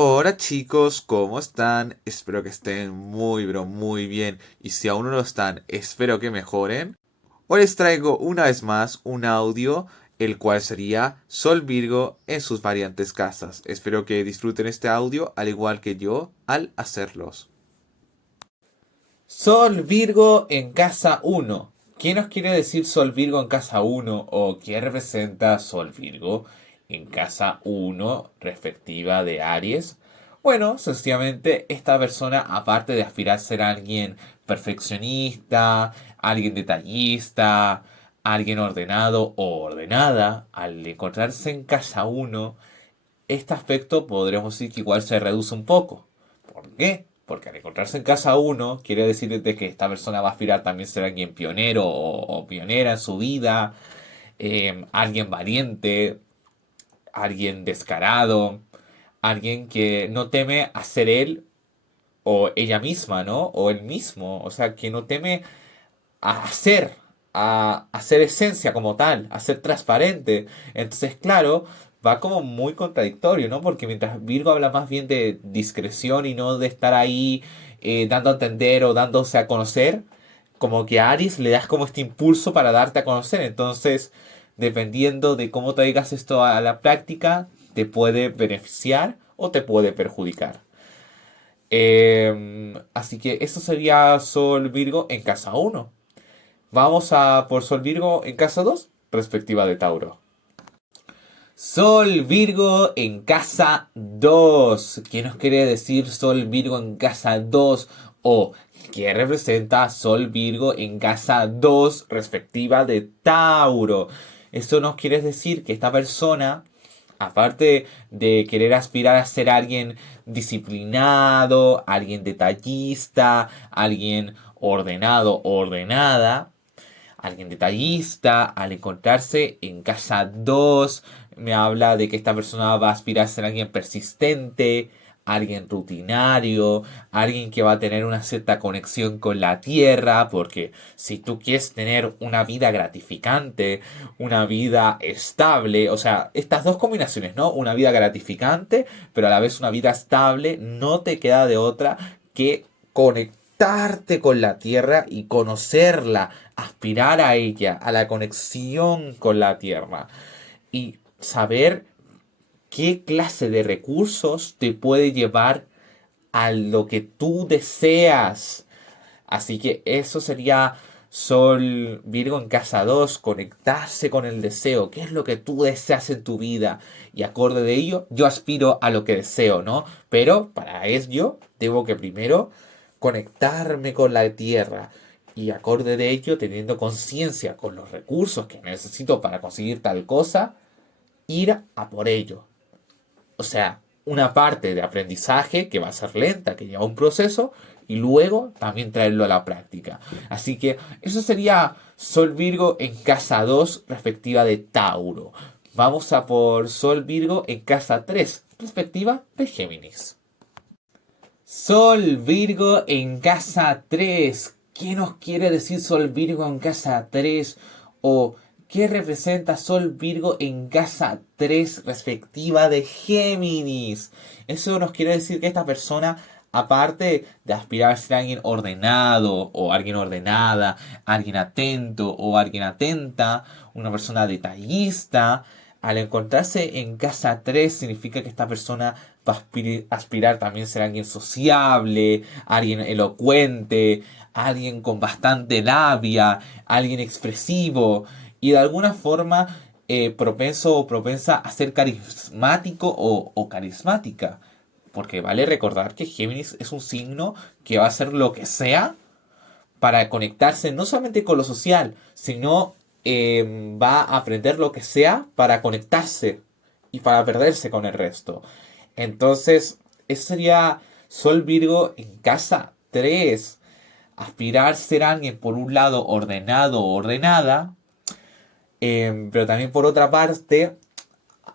Hola chicos, ¿cómo están? Espero que estén muy pero muy bien y si aún no lo están, espero que mejoren. Hoy les traigo una vez más un audio, el cual sería Sol Virgo en sus variantes casas. Espero que disfruten este audio al igual que yo al hacerlos. Sol Virgo en casa uno. ¿Qué nos quiere decir Sol Virgo en casa uno o qué representa Sol Virgo en casa uno respectiva de Aries? Bueno, sencillamente esta persona, aparte de aspirar a ser alguien perfeccionista, alguien detallista, alguien ordenado o ordenada, al encontrarse en casa uno, este aspecto podríamos decir que igual se reduce un poco. ¿Por qué? Porque al encontrarse en casa uno, quiere decir de que esta persona va a aspirar también a ser alguien pionero o pionera en su vida, alguien valiente, alguien descarado, alguien que no teme a ser él o ella misma, ¿no? O él mismo, o sea, que no teme a hacer, a hacer esencia como tal, a ser transparente. Entonces, claro, va como muy contradictorio, ¿no? Porque mientras Virgo habla más bien de discreción y no de estar ahí dando a entender o dándose a conocer, como que a Aries le das como este impulso para darte a conocer. Entonces, dependiendo de cómo traigas esto a la práctica, te puede beneficiar o te puede perjudicar. Así que eso sería Sol Virgo en casa uno. Vamos a por Sol Virgo en casa 2, perspectiva de Tauro. Sol Virgo en casa 2. ¿Qué nos quiere decir Sol Virgo en casa 2? O ¿qué representa Sol Virgo en casa 2 respectiva de Tauro? Esto nos quiere decir que esta persona, aparte de querer aspirar a ser alguien disciplinado, alguien detallista, alguien ordenado, ordenada, alguien detallista, al encontrarse en casa 2 me habla de que esta persona va a aspirar a ser alguien persistente, alguien rutinario, alguien que va a tener una cierta conexión con la tierra, porque si tú quieres tener una vida gratificante, una vida estable, o sea, estas dos combinaciones, ¿no? Una vida gratificante, pero a la vez una vida estable, no te queda de otra que conectarte con la tierra y conocerla, aspirar a ella, a la conexión con la tierra y saber qué clase de recursos te puede llevar a lo que tú deseas. Así que eso sería Sol Virgo en casa 2, conectarse con el deseo, qué es lo que tú deseas en tu vida y acorde de ello yo aspiro a lo que deseo, ¿no? Pero para ello tengo que primero conectarme con la tierra y acorde de ello teniendo conciencia con los recursos que necesito para conseguir tal cosa, ir a por ello. O sea, una parte de aprendizaje que va a ser lenta, que lleva un proceso, y luego también traerlo a la práctica. Así que eso sería Sol Virgo en casa 2 respectiva de Tauro. Vamos a por Sol Virgo en casa 3 respectiva de Géminis. Sol Virgo en casa 3. ¿Qué nos quiere decir Sol Virgo en casa 3? ¿O qué representa Sol Virgo en casa 3 respectiva de Géminis? Eso nos quiere decir que esta persona, aparte de aspirar a ser alguien ordenado o alguien ordenada, alguien atento o alguien atenta, una persona detallista, al encontrarse en casa 3 significa que esta persona va a aspirar también a ser alguien sociable, alguien elocuente, alguien con bastante labia, alguien expresivo y de alguna forma propenso o propensa a ser carismático o carismática. Porque vale recordar que Géminis es un signo que va a hacer lo que sea para conectarse no solamente con lo social, sino va a aprender lo que sea para conectarse y para perderse con el resto. Entonces, eso sería Sol Virgo en casa 3. Aspirar a ser alguien, por un lado, ordenado o ordenada, pero también por otra parte,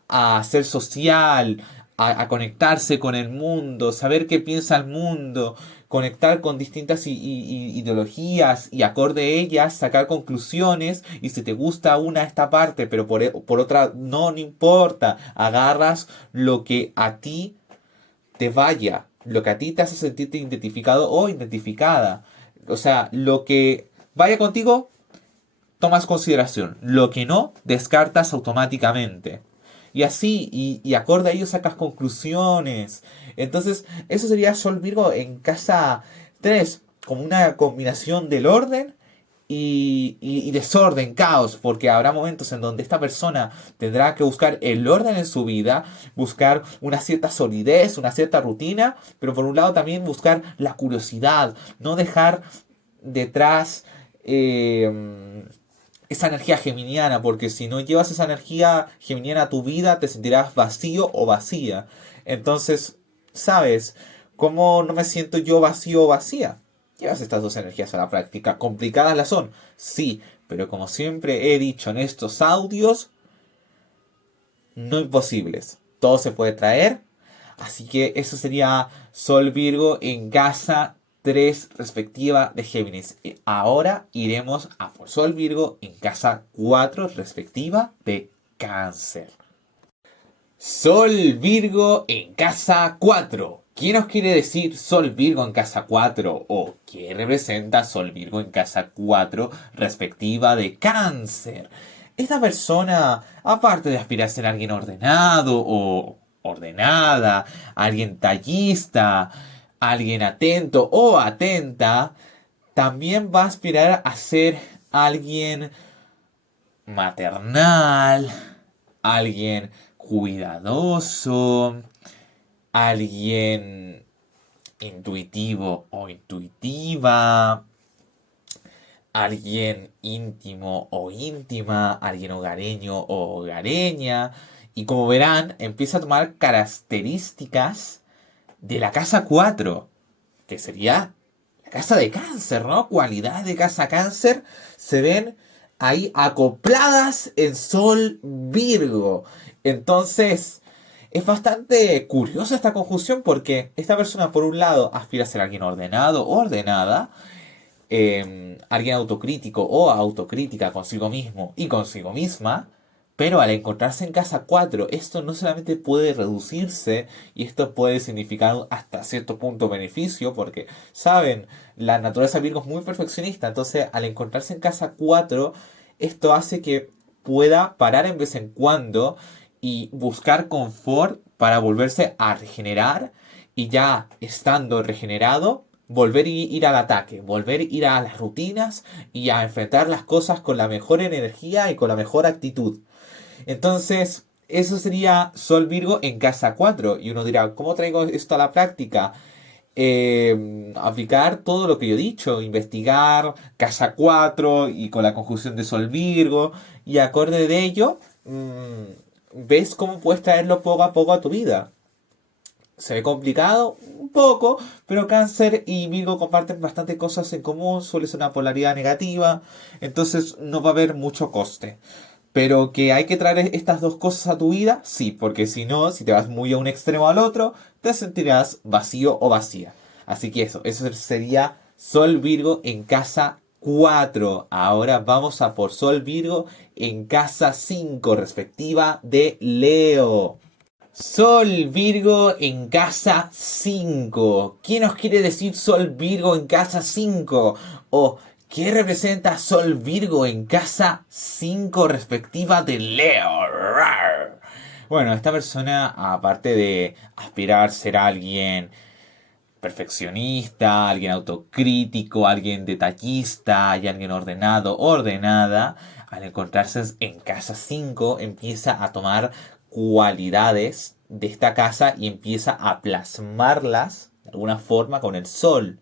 a ser social, a conectarse con el mundo, saber qué piensa el mundo, conectar con distintas ideologías y acorde a ellas sacar conclusiones y si te gusta una esta parte pero por otra no importa, agarras lo que a ti te vaya, lo que a ti te hace sentirte identificado o identificada. O sea, lo que vaya contigo, tomas consideración. Lo que no, descartas automáticamente. Y así, y acorde a ello sacas conclusiones. Entonces, eso sería Sol Virgo en casa 3 como una combinación del orden y desorden, caos, porque habrá momentos en donde esta persona tendrá que buscar el orden en su vida, buscar una cierta solidez, una cierta rutina, pero por un lado también buscar la curiosidad, no dejar detrás esa energía geminiana, porque si no llevas esa energía geminiana a tu vida, te sentirás vacío o vacía. Entonces, ¿sabes cómo no me siento yo vacío o vacía? Llevas estas dos energías a la práctica. ¿Complicadas las son? Sí, pero como siempre he dicho en estos audios, no imposibles. Todo se puede traer. Así que eso sería Sol Virgo en casa 3 respectiva de Géminis. Y ahora iremos a por Sol Virgo en casa 4 respectiva de Cáncer. Sol Virgo en casa 4. ¿Qué nos quiere decir Sol Virgo en casa 4? ¿O qué representa Sol Virgo en casa 4 respectiva de Cáncer? Esta persona, aparte de aspirar a ser alguien ordenado o ordenada, alguien tallista, alguien atento o atenta, también va a aspirar a ser alguien maternal, alguien cuidadoso, alguien intuitivo o intuitiva, alguien íntimo o íntima, alguien hogareño o hogareña. Y como verán, empieza a tomar características de la casa 4, que sería la casa de Cáncer, ¿no? Cualidades de casa Cáncer se ven ahí acopladas en Sol Virgo. Entonces, es bastante curiosa esta conjunción porque esta persona, por un lado, aspira a ser alguien ordenado o ordenada, alguien autocrítico o autocrítica consigo mismo y consigo misma, pero al encontrarse en casa 4, esto no solamente puede reducirse y esto puede significar hasta cierto punto beneficio, porque, saben, la naturaleza Virgo es muy perfeccionista, entonces al encontrarse en casa 4, esto hace que pueda parar en vez en cuando y buscar confort para volverse a regenerar y ya estando regenerado, volver a ir al ataque, volver a ir a las rutinas y a enfrentar las cosas con la mejor energía y con la mejor actitud. Entonces, eso sería Sol Virgo en casa 4. Y uno dirá, ¿cómo traigo esto a la práctica? Aplicar todo lo que yo he dicho, investigar casa 4 y con la conjunción de Sol Virgo. Y acorde de ello, ves cómo puedes traerlo poco a poco a tu vida. Se ve complicado, un poco, pero Cáncer y Virgo comparten bastante cosas en común, suele ser una polaridad negativa, entonces no va a haber mucho coste. Pero que hay que traer estas dos cosas a tu vida, sí, porque si no, si te vas muy a un extremo al otro, te sentirás vacío o vacía. Así que eso sería Sol Virgo en casa 4. Ahora vamos a por Sol Virgo en casa 5, respectiva de Leo. Sol Virgo en casa 5. ¿Qué nos quiere decir Sol Virgo en casa 5? ¿O qué representa Sol Virgo en casa 5 respectiva de Leo? Rar. Bueno, esta persona, aparte de aspirar a ser alguien perfeccionista, alguien autocrítico, alguien detallista y alguien ordenado, ordenada, al encontrarse en casa 5 empieza a tomar cualidades de esta casa y empieza a plasmarlas de alguna forma con el sol.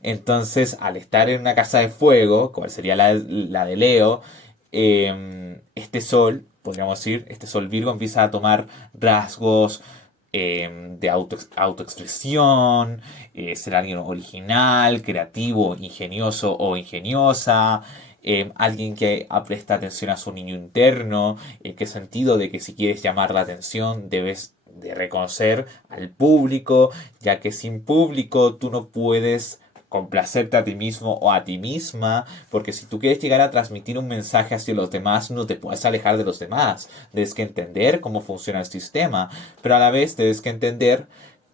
Entonces, al estar en una casa de fuego, cual sería la de Leo, este sol, podríamos decir, este sol Virgo empieza a tomar rasgos de autoexpresión, ser alguien original, creativo, ingenioso o ingeniosa, alguien que presta atención a su niño interno, en qué sentido de que si quieres llamar la atención debes de reconocer al público, ya que sin público tú no puedes complacerte a ti mismo o a ti misma, porque si tú quieres llegar a transmitir un mensaje hacia los demás, no te puedes alejar de los demás. Debes que entender cómo funciona el sistema, pero a la vez debes que entender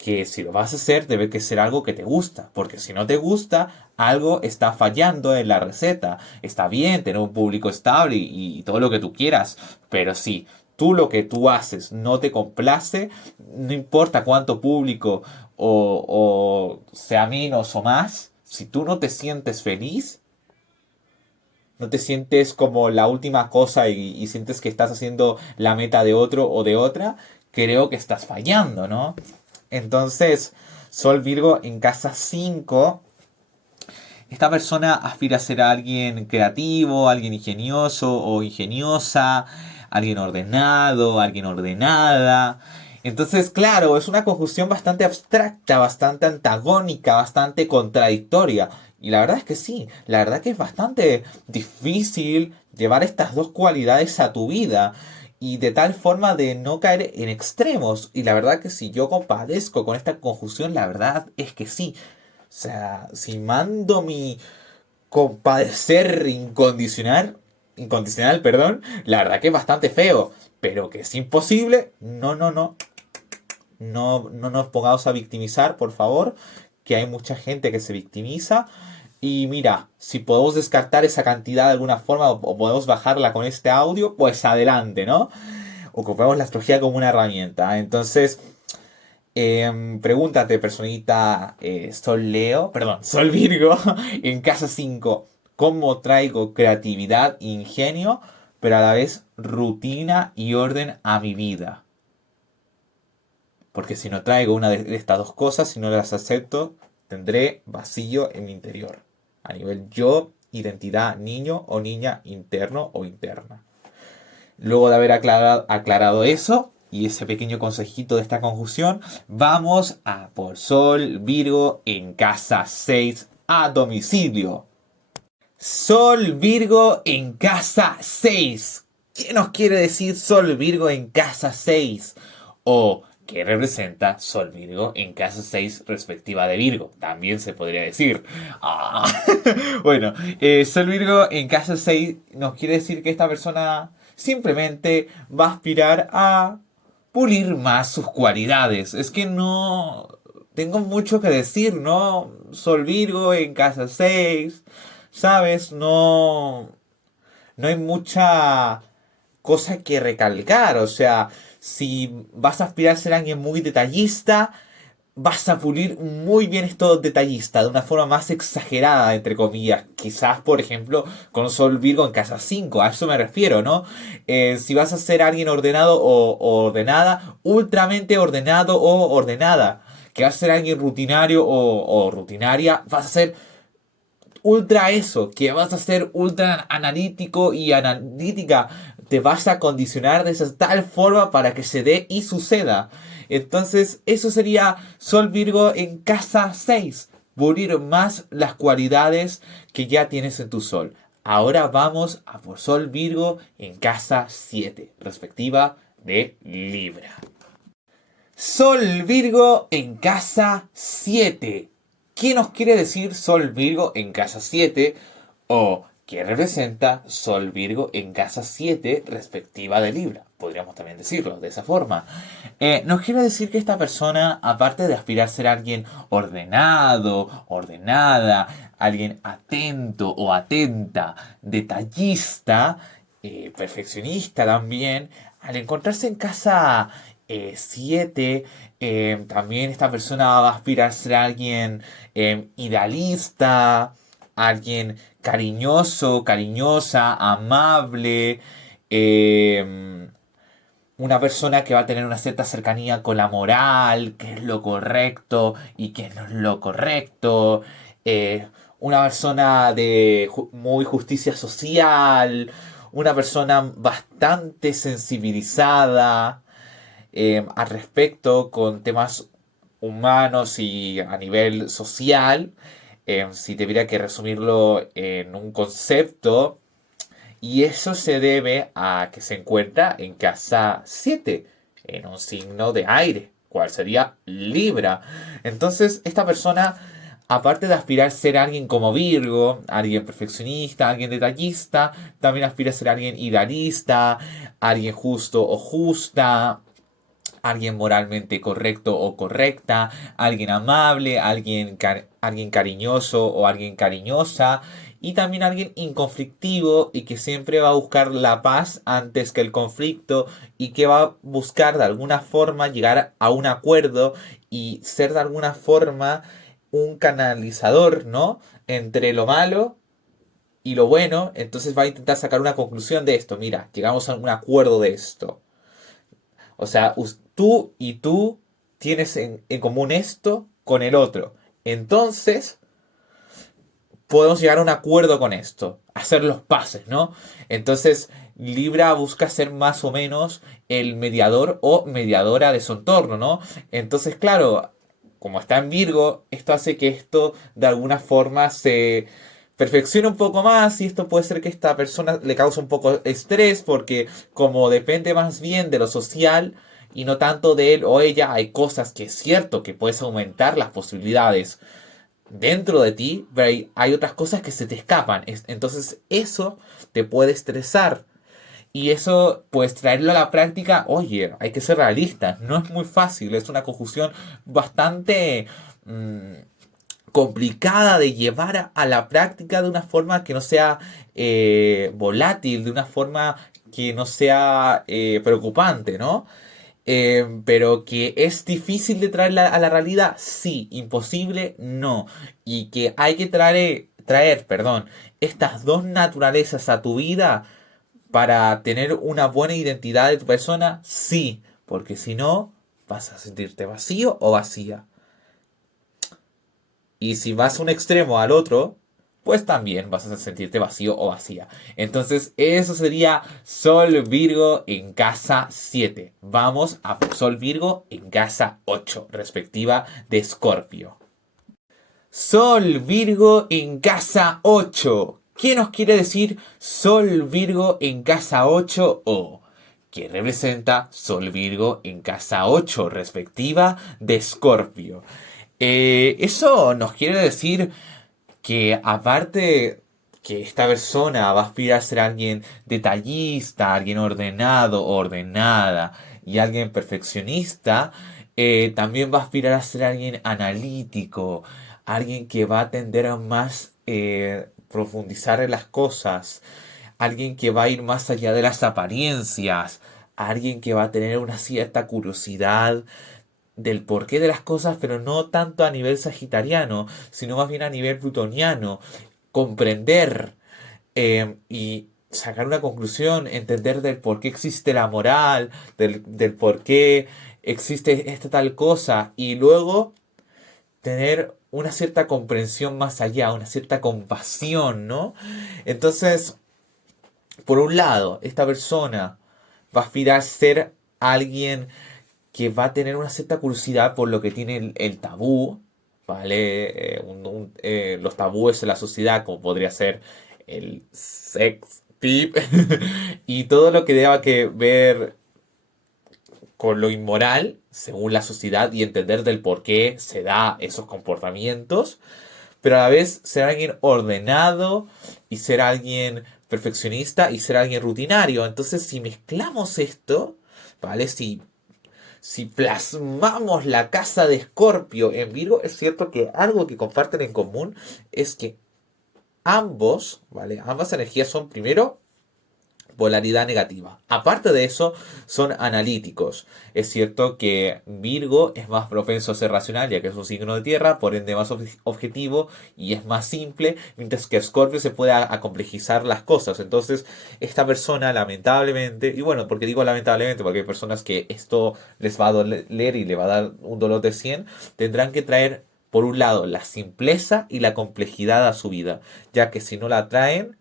que si lo vas a hacer debe que ser algo que te gusta, porque si no te gusta, algo está fallando en la receta. Está bien tener un público estable y todo lo que tú quieras, pero si tú lo que tú haces no te complace, no importa cuánto público o sea menos o más, si tú no te sientes feliz, no te sientes como la última cosa y sientes que estás haciendo la meta de otro o de otra, creo que estás fallando, ¿no? Entonces, Sol Virgo en casa 5, esta persona aspira a ser alguien creativo, alguien ingenioso o ingeniosa, alguien ordenado, alguien ordenada. Entonces, claro, es una conjunción bastante abstracta, bastante antagónica, bastante contradictoria. Y la verdad es que sí, la verdad que es bastante difícil llevar estas dos cualidades a tu vida y de tal forma de no caer en extremos. Y la verdad que si yo compadezco con esta conjunción, la verdad es que sí. O sea, si mando mi compadecer incondicional, perdón, la verdad que es bastante feo, pero que es imposible, no nos pongamos a victimizar, por favor, que hay mucha gente que se victimiza. Y mira, si podemos descartar esa cantidad de alguna forma o podemos bajarla con este audio, pues adelante, ¿no? Ocupamos la astrología como una herramienta. Entonces, pregúntate, personita Sol Leo, perdón, Sol Virgo, en casa 5, ¿cómo traigo creatividad e ingenio, pero a la vez rutina y orden a mi vida? Porque si no traigo una de estas dos cosas, si no las acepto, tendré vacío en mi interior. A nivel yo, identidad, niño o niña, interno o interna. Luego de haber aclarado eso y ese pequeño consejito de esta conjunción, vamos a por Sol Virgo en casa 6 a domicilio. Sol Virgo en casa 6. ¿Qué nos quiere decir Sol Virgo en casa 6? O ¿qué representa Sol Virgo en casa 6 respectiva de Virgo? También se podría decir. Ah. Bueno, Sol Virgo en casa 6 nos quiere decir que esta persona simplemente va a aspirar a pulir más sus cualidades. Es que no tengo mucho que decir, ¿no? Sol Virgo en casa 6, ¿sabes? No hay mucha cosa que recalcar. O sea, si vas a aspirar a ser alguien muy detallista, vas a pulir muy bien esto detallista, de una forma más exagerada, entre comillas. Quizás, por ejemplo, con Sol Virgo en casa 5, a eso me refiero, ¿no? Si vas a ser alguien ordenado o ordenada, ultramente ordenado o ordenada. Que vas a ser alguien rutinario o rutinaria, vas a ser ultra eso, que vas a ser ultra analítico y analítica, te vas a condicionar de esa tal forma para que se dé y suceda. Entonces, eso sería Sol Virgo en casa 6, pulir más las cualidades que ya tienes en tu Sol. Ahora vamos a por Sol Virgo en casa 7, respectiva de Libra. Sol Virgo en casa 7. ¿Qué nos quiere decir Sol Virgo en casa 7? O ¿qué representa Sol Virgo en casa 7 respectiva de Libra? Podríamos también decirlo de esa forma. Nos quiere decir que esta persona, aparte de aspirar a ser alguien ordenado, ordenada, alguien atento o atenta, detallista, perfeccionista también, al encontrarse en casa 7, también esta persona va a aspirar a ser alguien idealista, alguien cariñoso, cariñosa, amable, eh, una persona que va a tener una cierta cercanía con la moral, qué es lo correcto y qué no es lo correcto, una persona de muy justicia social, una persona bastante sensibilizada al respecto con temas humanos y a nivel social. Si tuviera que resumirlo en un concepto, y eso se debe a que se encuentra en casa 7, en un signo de aire, cual sería Libra. Entonces, esta persona, aparte de aspirar a ser alguien como Virgo, alguien perfeccionista, alguien detallista, también aspira a ser alguien idealista, alguien justo o justa, alguien moralmente correcto o correcta, alguien amable, alguien cariñoso o alguien cariñosa, y también alguien inconflictivo y que siempre va a buscar la paz antes que el conflicto y que va a buscar de alguna forma llegar a un acuerdo y ser de alguna forma un canalizador, ¿no? Entre lo malo y lo bueno. Entonces va a intentar sacar una conclusión de esto. Mira, llegamos a un acuerdo de esto. O sea, tú y tú tienes en común esto con el otro. Entonces, podemos llegar a un acuerdo con esto, hacer los pases, ¿no? Entonces, Libra busca ser más o menos el mediador o mediadora de su entorno, ¿no? Entonces, claro, como está en Virgo, esto hace que esto de alguna forma se perfeccione un poco más y esto puede ser que esta persona le cause un poco de estrés porque como depende más bien de lo social y no tanto de él o ella, hay cosas que es cierto que puedes aumentar las posibilidades dentro de ti, pero hay otras cosas que se te escapan. Entonces eso te puede estresar. Y eso, pues traerlo a la práctica, oye, hay que ser realistas, no es muy fácil, es una conjunción bastante complicada de llevar a la práctica de una forma que no sea volátil, de una forma que no sea preocupante, ¿no? Pero que es difícil de traer a la realidad, sí, imposible, no. Y que hay que perdón, estas dos naturalezas a tu vida para tener una buena identidad de tu persona, sí, porque si no, vas a sentirte vacío o vacía. Y si vas a un extremo al otro, pues también vas a sentirte vacío o vacía. Entonces, eso sería Sol Virgo en casa 7. Vamos a Sol Virgo en casa 8, respectiva de Escorpio. Sol Virgo en casa 8. ¿Qué nos quiere decir Sol Virgo en casa 8 o qué representa Sol Virgo en casa 8, respectiva de Escorpio? Eso nos quiere decir que aparte que esta persona va a aspirar a ser alguien detallista, alguien ordenado, ordenada y alguien perfeccionista, también va a aspirar a ser alguien analítico, alguien que va a tender a más profundizar en las cosas, alguien que va a ir más allá de las apariencias, alguien que va a tener una cierta curiosidad del porqué de las cosas, pero no tanto a nivel sagitariano, sino más bien a nivel plutoniano. Comprender y sacar una conclusión, entender del por qué existe la moral, del por qué existe esta tal cosa, y luego tener una cierta comprensión más allá, una cierta compasión, ¿no? Entonces, por un lado, esta persona va a aspirar a ser alguien que va a tener una cierta curiosidad por lo que tiene el tabú, ¿vale? Los tabúes en la sociedad, como podría ser el sex tip, y todo lo que deba que ver con lo inmoral, según la sociedad, y entender del por qué se da esos comportamientos, pero a la vez ser alguien ordenado y ser alguien perfeccionista y ser alguien rutinario. Entonces, si mezclamos esto, ¿vale? Si plasmamos la casa de Escorpio en Virgo, es cierto que algo que comparten en común es que ambos, ¿vale? Ambas energías son primero polaridad negativa. Aparte de eso, son analíticos. Es cierto que Virgo es más propenso a ser racional, ya que es un signo de tierra, por ende más objetivo y es más simple, mientras que Scorpio se puede acomplejizar las cosas. Entonces, esta persona, lamentablemente, y bueno, porque digo lamentablemente, porque hay personas que esto les va a doler y le va a dar un dolor de 100, tendrán que traer, por un lado, la simpleza y la complejidad a su vida, ya que si no la traen,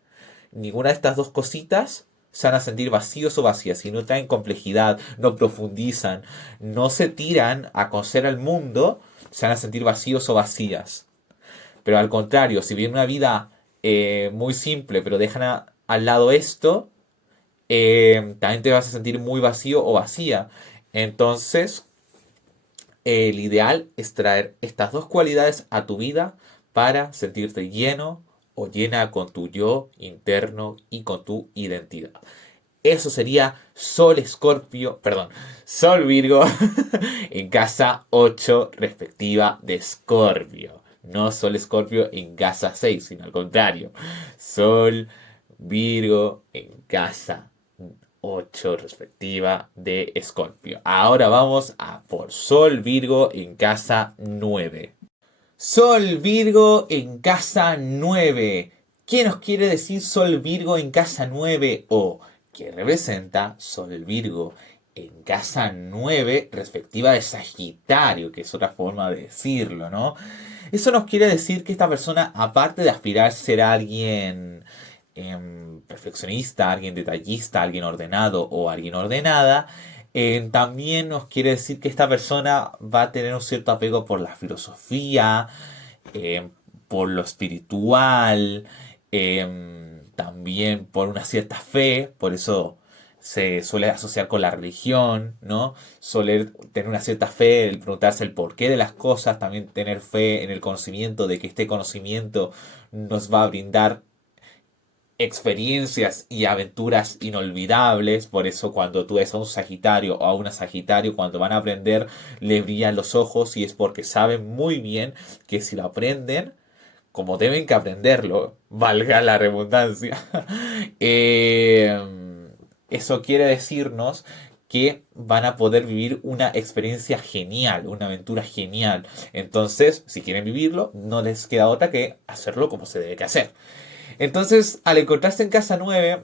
ninguna de estas dos cositas se van a sentir vacíos o vacías. Si no traen complejidad, no profundizan, no se tiran a conocer al mundo, se van a sentir vacíos o vacías. Pero al contrario, si viven una vida muy simple, pero dejan al lado esto, también te vas a sentir muy vacío o vacía. Entonces, el ideal es traer estas dos cualidades a tu vida para sentirte lleno o llena con tu yo interno y con tu identidad. Eso sería Sol Escorpio, perdón, Sol Virgo en casa 8 respectiva de Escorpio. No Sol Escorpio en casa 6, sino al contrario. Sol Virgo en casa 8 respectiva de Escorpio. Ahora vamos a por Sol Virgo en casa 9. Sol Virgo en casa 9. ¿Qué nos quiere decir Sol Virgo en casa 9? O ¿qué representa Sol Virgo en casa 9 respectiva de Sagitario? Que es otra forma de decirlo, ¿no? Eso nos quiere decir que esta persona, aparte de aspirar a ser alguien perfeccionista, alguien detallista, alguien ordenado o alguien ordenada, también nos quiere decir que esta persona va a tener un cierto apego por la filosofía, eh, por lo espiritual, también por una cierta fe, por eso se suele asociar con la religión, ¿no? Suele tener una cierta fe, el preguntarse el porqué de las cosas, también tener fe en el conocimiento de que este conocimiento nos va a brindar experiencias y aventuras inolvidables. Por eso cuando tú ves a un Sagitario o a una Sagitario, cuando van a aprender, le brillan los ojos y es porque saben muy bien que si lo aprenden, como deben que aprenderlo, valga la redundancia, eso quiere decirnos que van a poder vivir una experiencia genial, una aventura genial. Entonces, si quieren vivirlo, no les queda otra que hacerlo como se debe que hacer. Entonces, al encontrarse en casa 9,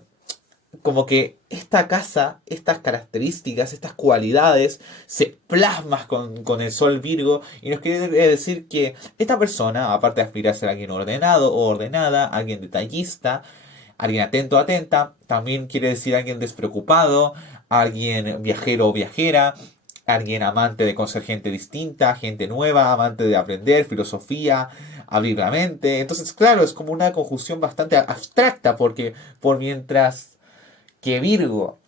como que esta casa, estas características, estas cualidades se plasman con el Sol Virgo y nos quiere decir que esta persona, aparte de aspirar a ser alguien ordenado o ordenada, alguien detallista, alguien atento o atenta, también quiere decir alguien despreocupado, alguien viajero o viajera, alguien amante de conocer gente distinta, gente nueva, amante de aprender, filosofía, abrir la mente. Entonces, claro, es como una conjunción bastante abstracta porque por mientras que Virgo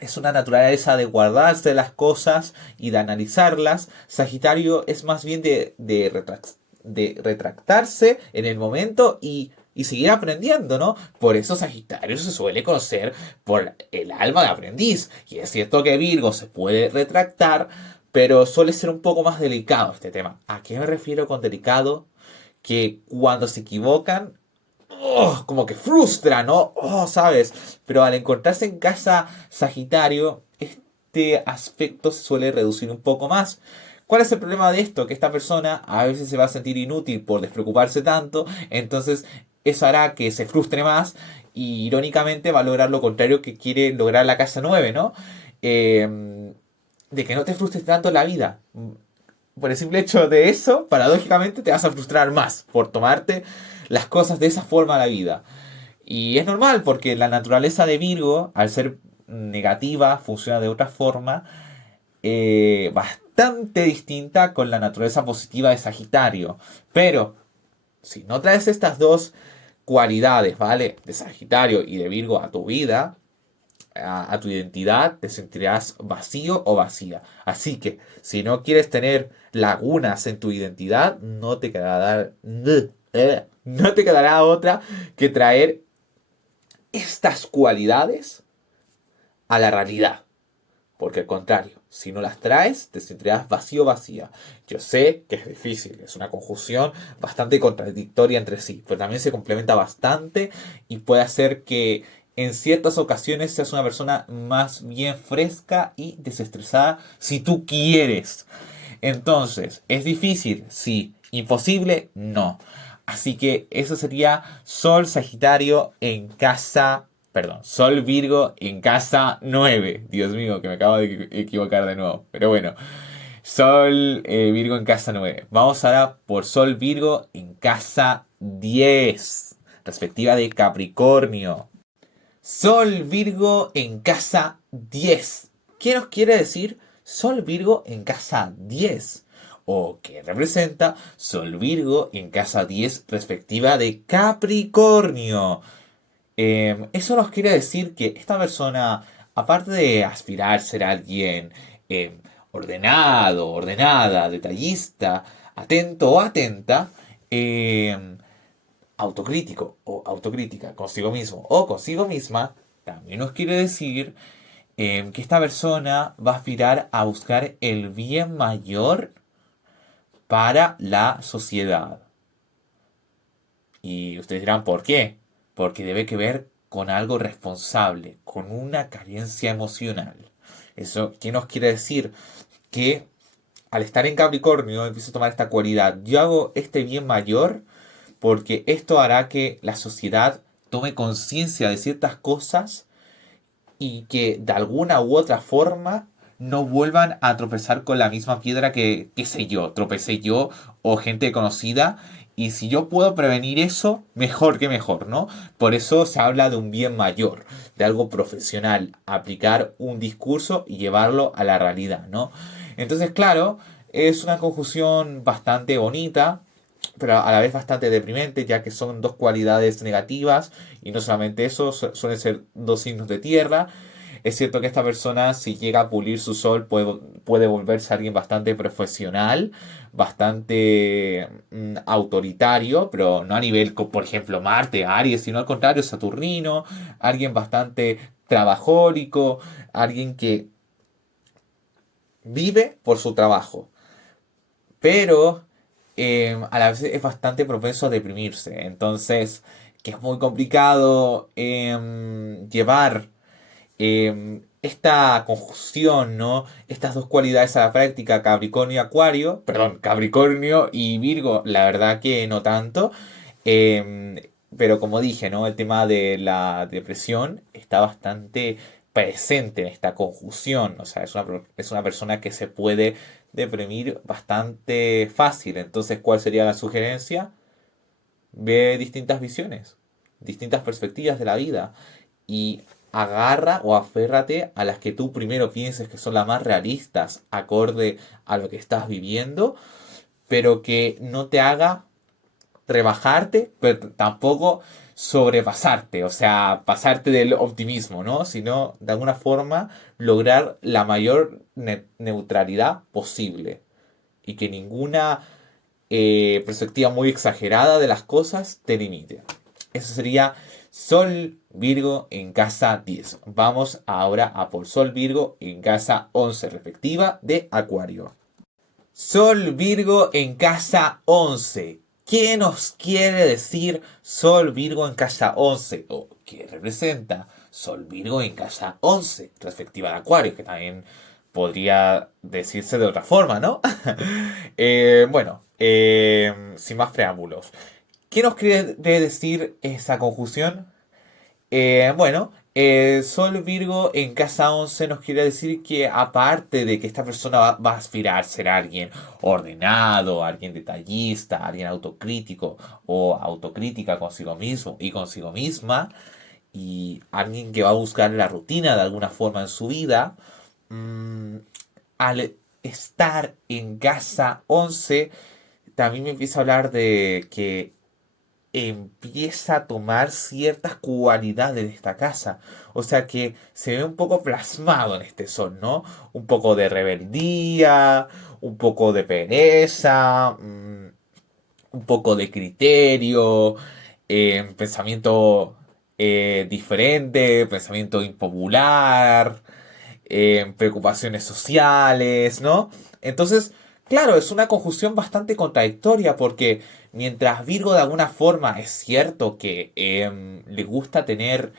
es una naturaleza de guardarse las cosas y de analizarlas, Sagitario es más bien de retractarse en el momento y seguir aprendiendo, ¿no? Por eso Sagitario se suele conocer por el alma de aprendiz. Y es cierto que Virgo se puede retractar, pero suele ser un poco más delicado este tema. ¿A qué me refiero con delicado? Que cuando se equivocan, como que frustra, ¿no? ¿Sabes? Pero al encontrarse en casa Sagitario, este aspecto se suele reducir un poco más. ¿Cuál es el problema de esto? Que esta persona a veces se va a sentir inútil por despreocuparse tanto, entonces eso hará que se frustre más y irónicamente va a lograr lo contrario que quiere lograr la casa 9, ¿no? De que no te frustres tanto en la vida. Por el simple hecho de eso, paradójicamente te vas a frustrar más por tomarte las cosas de esa forma a la vida. Y es normal porque la naturaleza de Virgo, al ser negativa, funciona de otra forma bastante distinta con la naturaleza positiva de Sagitario. Pero si no traes estas dos cualidades, ¿vale? De Sagitario y de Virgo a tu vida, a tu identidad, te sentirás vacío o vacía. Así que si no quieres tener lagunas en tu identidad, no te quedará otra que traer estas cualidades a la realidad. Porque al contrario, si no las traes, te sentirás vacío o vacía. Yo sé que es difícil, es una conjunción bastante contradictoria entre sí, pero también se complementa bastante y puede hacer que en ciertas ocasiones seas una persona más bien fresca y desestresada si tú quieres. Entonces, ¿es difícil? Sí. ¿Imposible? No. Así que eso sería Sol Sagitario en casa, perdón, Sol Virgo en casa 9. Dios mío, que me acabo de equivocar de nuevo. Pero bueno, Sol Virgo en casa 9. Vamos ahora por Sol Virgo en casa 10, respectiva de Capricornio. Sol Virgo en casa 10. ¿Qué nos quiere decir Sol Virgo en casa 10? ¿O qué representa Sol Virgo en casa 10 respectiva de Capricornio? Eso nos quiere decir que esta persona, aparte de aspirar a ser alguien ordenado, ordenada, detallista, atento o atenta, autocrítico o autocrítica consigo mismo o consigo misma, también nos quiere decir que esta persona va a aspirar a buscar el bien mayor para la sociedad. Y ustedes dirán, ¿por qué? Porque debe que ver con algo responsable, con una carencia emocional. Eso, ¿qué nos quiere decir? Que al estar en Capricornio empiezo a tomar esta cualidad. Yo hago este bien mayor porque esto hará que la sociedad tome conciencia de ciertas cosas y que de alguna u otra forma no vuelvan a tropezar con la misma piedra que, qué sé yo, tropecé yo o gente conocida. Y si yo puedo prevenir eso, mejor que mejor, ¿no? Por eso se habla de un bien mayor, de algo profesional, aplicar un discurso y llevarlo a la realidad, ¿no? Entonces, claro, es una conjunción bastante bonita, pero a la vez bastante deprimente, ya que son dos cualidades negativas, y no solamente eso, suelen ser dos signos de tierra. Es cierto que esta persona, si llega a pulir su sol, puede volverse alguien bastante profesional, bastante autoritario, pero no a nivel, por ejemplo, Marte, Aries, sino al contrario, Saturnino, alguien bastante trabajólico, alguien que vive por su trabajo, pero a la vez es bastante propenso a deprimirse. Entonces, que es muy complicado llevar esta conjunción, ¿no? Estas dos cualidades a la práctica, Capricornio y Acuario, perdón, Capricornio y Virgo, la verdad que no tanto. Pero como dije, ¿no? El tema de la depresión está bastante presente en esta conjunción. O sea, es una persona que se puede deprimir bastante fácil. Entonces, ¿cuál sería la sugerencia? Ve distintas visiones, distintas perspectivas de la vida y agarra o aférrate a las que tú primero pienses que son las más realistas, acorde a lo que estás viviendo, pero que no te haga rebajarte, pero tampoco sobrepasarte, o sea, pasarte del optimismo, ¿no? Sino de alguna forma lograr la mayor neutralidad posible y que ninguna perspectiva muy exagerada de las cosas te limite. Eso sería Sol Virgo en casa 10. Vamos ahora a por Sol Virgo en casa 11 respectiva de Acuario. Sol Virgo en casa 11. ¿Qué nos quiere decir Sol Virgo en casa 11? ¿O qué representa Sol Virgo en casa 11 respectiva de Acuario? Que también podría decirse de otra forma, ¿no? Sin más preámbulos. ¿Qué nos quiere decir esa conjunción? Sol Virgo en casa 11 nos quiere decir que aparte de que esta persona va a aspirar a ser alguien ordenado, alguien detallista, alguien autocrítico o autocrítica consigo mismo y consigo misma, y alguien que va a buscar la rutina de alguna forma en su vida, mm, al estar en casa 11 también me empieza a hablar de que empieza a tomar ciertas cualidades de esta casa. O sea que se ve un poco plasmado en este sol, ¿no? Un poco de rebeldía, un poco de pereza, un poco de criterio, pensamiento diferente, pensamiento impopular, preocupaciones sociales, ¿no? Entonces, claro, es una conjunción bastante contradictoria porque mientras Virgo de alguna forma es cierto que le gusta tener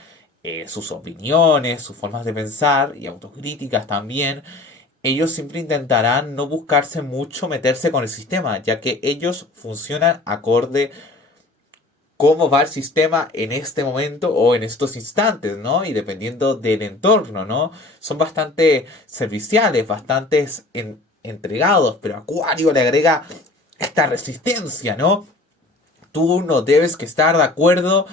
sus opiniones, sus formas de pensar y autocríticas también, ellos siempre intentarán no buscarse mucho meterse con el sistema, ya que ellos funcionan acorde cómo va el sistema en este momento o en estos instantes, ¿no? Y dependiendo del entorno, ¿no? Son bastante serviciales, bastante entregados, pero Acuario le agrega esta resistencia, ¿no? Tú no debes que estar de acuerdo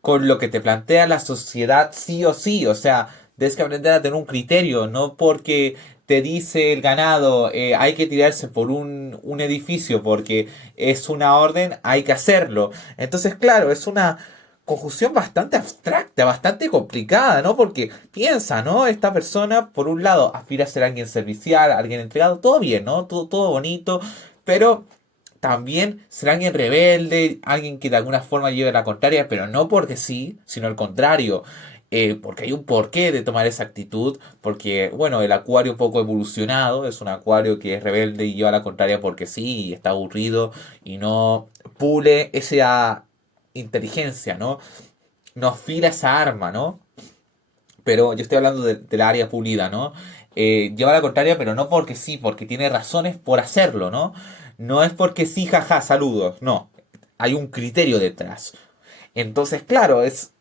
con lo que te plantea la sociedad sí o sí, o sea, debes que aprender a tener un criterio, no porque te dice el ganado hay que tirarse por un edificio porque es una orden, hay que hacerlo. Entonces, claro, es una conjunción bastante abstracta, bastante complicada, ¿no? Porque piensa, ¿no? Esta persona, por un lado, aspira a ser alguien servicial, alguien entregado, todo bien, ¿no? Todo bonito, pero también será alguien rebelde, alguien que de alguna forma lleve la contraria, pero no porque sí, sino al contrario. porque hay un porqué de tomar esa actitud, porque, bueno, el acuario un poco evolucionado, es un acuario que es rebelde y lleva la contraria porque sí, y está aburrido y no pule esa inteligencia, ¿no? No afila esa arma, ¿no? Pero yo estoy hablando del área pulida, ¿no? Lleva la contraria, pero no porque sí, porque tiene razones por hacerlo, ¿no? No es porque sí, jaja, saludos, no. Hay un criterio detrás. Entonces, claro, es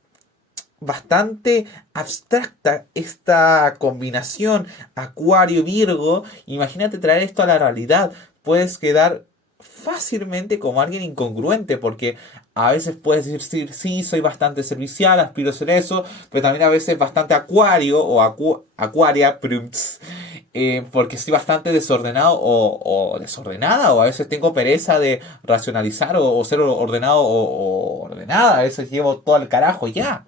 bastante abstracta esta combinación Acuario-Virgo. Imagínate traer esto a la realidad. Puedes quedar fácilmente como alguien incongruente porque a veces puedes decir sí, soy bastante servicial, aspiro a ser eso, pero también a veces bastante acuario o acuaria, porque soy bastante desordenado o desordenada, o a veces tengo pereza de racionalizar o ser ordenado o ordenada, a veces llevo todo al carajo ya.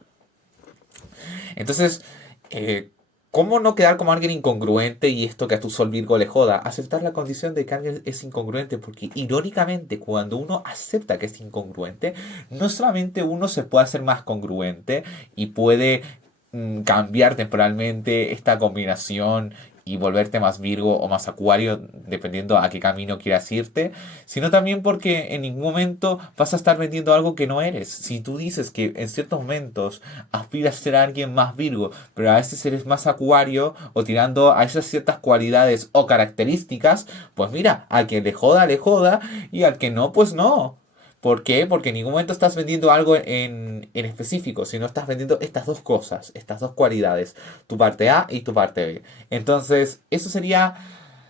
Entonces, eh, ¿cómo no quedar como alguien incongruente y esto que a tu Sol Virgo le joda? Aceptar la condición de que alguien es incongruente, porque irónicamente cuando uno acepta que es incongruente, no solamente uno se puede hacer más congruente y puede cambiar temporalmente esta combinación y volverte más Virgo o más Acuario, dependiendo a qué camino quieras irte, sino también porque en ningún momento vas a estar vendiendo algo que no eres. Si tú dices que en ciertos momentos aspiras a ser alguien más Virgo, pero a veces eres más Acuario o tirando a esas ciertas cualidades o características, pues mira, al que le joda y al que no, pues no. ¿Por qué? Porque en ningún momento estás vendiendo algo en específico, sino estás vendiendo estas dos cosas, estas dos cualidades, tu parte A y tu parte B. Entonces, eso sería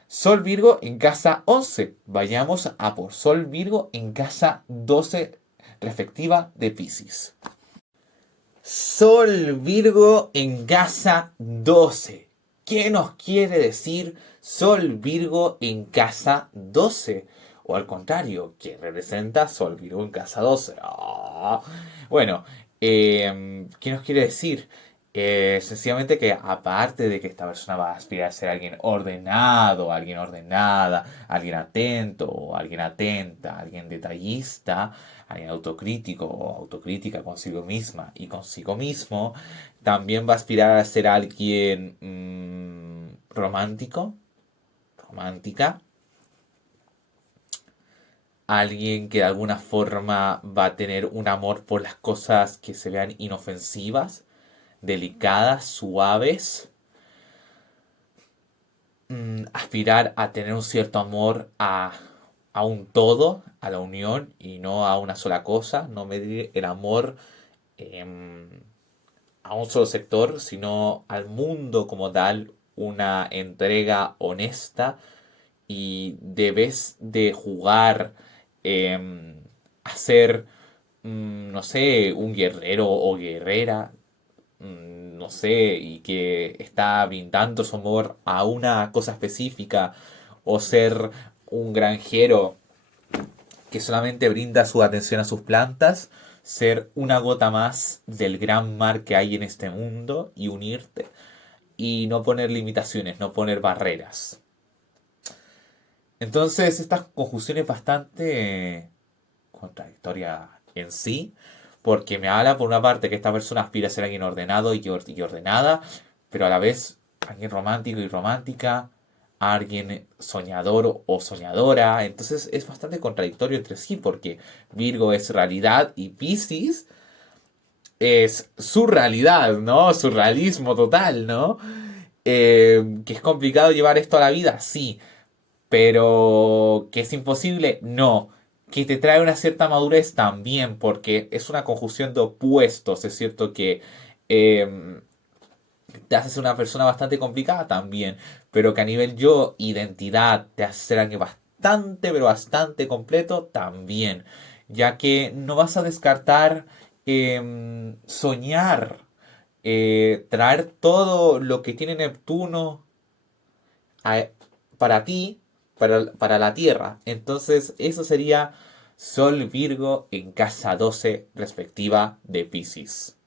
Sol Virgo en casa 11. Vayamos a por Sol Virgo en casa 12 respectiva de Piscis. Sol Virgo en casa 12. ¿Qué nos quiere decir Sol Virgo en casa 12? O al contrario, ¿qué representa Sol Virgo en casa 12? Bueno, ¿qué nos quiere decir? Sencillamente que aparte de que esta persona va a aspirar a ser alguien ordenado, alguien ordenada, alguien atento, alguien atenta, alguien detallista, alguien autocrítico o autocrítica consigo misma y consigo mismo, también va a aspirar a ser alguien romántico, romántica, alguien que de alguna forma va a tener un amor por las cosas que se vean inofensivas, delicadas, suaves, aspirar a tener un cierto amor a un todo, a la unión y no a una sola cosa, no medir el amor em, a un solo sector, sino al mundo como tal, una entrega honesta y debes de jugar a ser, no sé, un guerrero o guerrera, no sé, y que está brindando su amor a una cosa específica, o ser un granjero que solamente brinda su atención a sus plantas, ser una gota más del gran mar que hay en este mundo y unirte y no poner limitaciones, no poner barreras. Entonces, esta conjunción es bastante contradictoria en sí, porque me habla por una parte que esta persona aspira a ser alguien ordenado y ordenada, pero a la vez alguien romántico y romántica, alguien soñador o soñadora. Entonces es bastante contradictorio entre sí, porque Virgo es realidad y Piscis es surrealidad, ¿no? Surrealismo total, ¿no? Que es complicado llevar esto a la vida, sí, pero que es imposible, no. Que te trae una cierta madurez también, porque es una conjunción de opuestos. Es cierto que eh, te hace ser una persona bastante complicada también, pero que a nivel yo, identidad, te hace ser alguien bastante, pero bastante completo también. Ya que no vas a descartar soñar, traer todo lo que tiene Neptuno a- para ti, para la Tierra. Entonces, eso sería Sol Virgo en casa 12 respectiva de Piscis.